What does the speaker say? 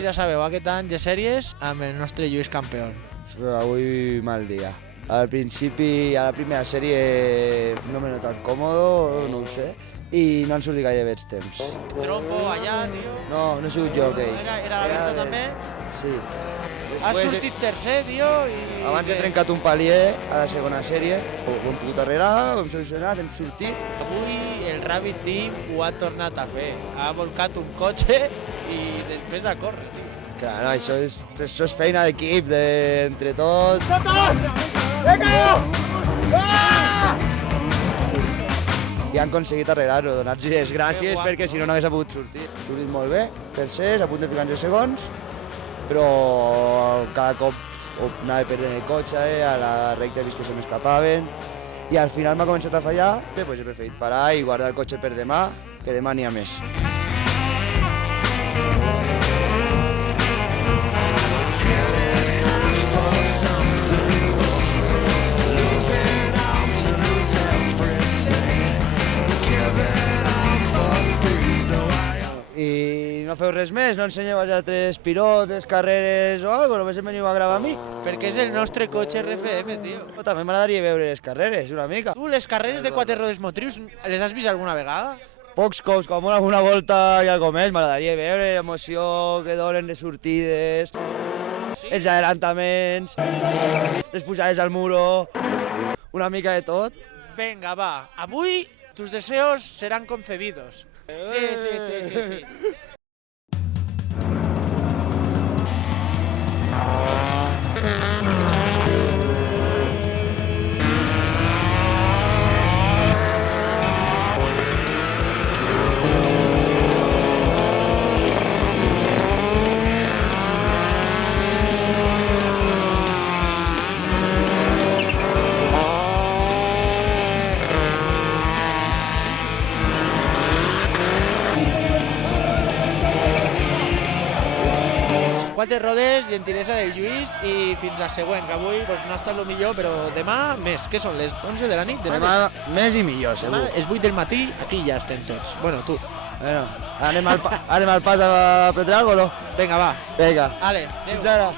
Ja sabeu, aquest any de sèries amb el nostre Lluís campió. Però avui mal dia. Al principi, a la primera sèrie no m'he notat còmode, no ho sé, i no han sortit gaire bé els temps. Trompo allà, tio. No he sigut jo aquell. Era la venta també? Sí. Has sortit tercer, tio, i... Abans he trencat un palier a la segona sèrie, ho hem pogut arreglar, ho hem solucionat, hem sortit. Avui el Rabbit Team ho ha tornat a fer. Ha volcat un cotxe i després a córrer, tio. Clar, no, això és feina d'equip, entre tots. I han aconseguit arreglar-ho, donar-los les gràcies perquè si no no hagués pogut sortir. Ha sortit molt bé, tercers, a punt de ficar 11 segons, però cada cop anava perdent el cotxe, a la recta he vist que se m'escapaven, i al final m'ha començat a fallar, doncs he preferit parar i guardar el cotxe per demà, que demà n'hi ha més. I no feu res més? No ensenyeu als altres pilotes, carreres o alguna cosa? Només em veniu a gravar a mi? Perquè és el nostre cotxe RFM, tio. Però també m'agradaria veure les carreres, una mica. Tu, les carreres de quatre rodes motrius, les has vist alguna vegada? Pocs cops, com una volta i algo més, m'agradaria veure l'emoció que donen les sortides, els adelantaments, les pujades al muro, una mica de tot. Venga, va. Avui tus deseos serán concedidos. Sí. Quatre rodes, gentilesa del Lluís i fins la següent, que avui doncs, no ha estat el millor, però demà més. Què són, les 11 de la nit? Demà més i millor, segur. Demà és 8 del matí, aquí ja estem tots. Bueno, tu. Bueno, anem al pas a Pedrago, no? Vinga, va. Vinga. Ale, adéu. Fins ara.